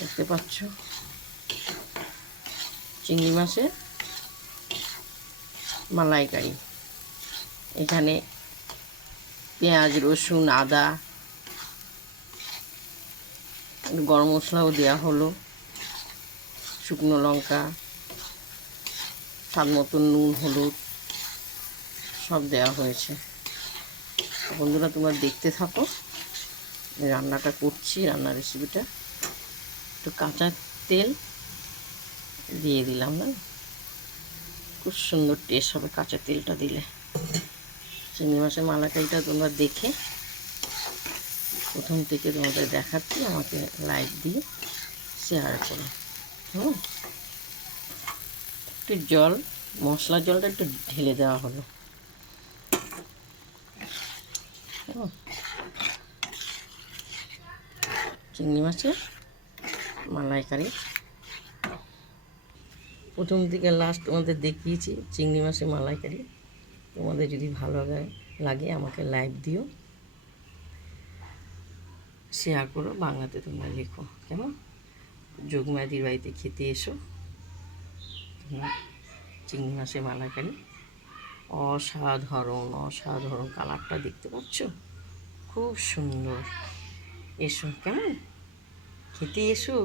দেখতে পাচ্ছ চিংড়ি মাছের মালাইকারি। এখানে পেঁয়াজ, রসুন, আদা, গরম মশলাও দেওয়া হলো, শুকনো লঙ্কা, স্বাদ মতন নুন, হলুদ সব দেওয়া হয়েছে। বন্ধুরা তোমরা দেখতে থাকো, রান্নাটা করছি, রান্নার রেসিপিটা। একটু কাঁচা তেল দিয়ে দিলাম, না খুব সুন্দর টেস্ট হবে কাঁচা তেলটা দিলে। চিংড়ি মাছের মালাইকারিটা তোমরা দেখে প্রথম থেকে তোমাদের দেখাচ্ছি, আমাকে লাইক দিয়ে শেয়ার করো। একটু জল, মশলার জলটা একটু ঢেলে দেওয়া হলো। চিংড়ি মাছের মালাইকারি প্রথম থেকে লাস্ট তোমাদের দেখিয়েছি চিংড়ি মাছের মালাইকারি। তোমাদের যদি ভালো লাগে আমাকে লাইক দিও, শেয়ার করো, বাংলাতে তোমরা লেখো কেমন। যোগমায়াদির বাড়িতে খেতে এসো। চিংড়ি মাছের মালাইকারি অসাধারণ অসাধারণ, কালারটা দেখতে পাচ্ছ খুব সুন্দর। এসো কেমন, খেতে এসো।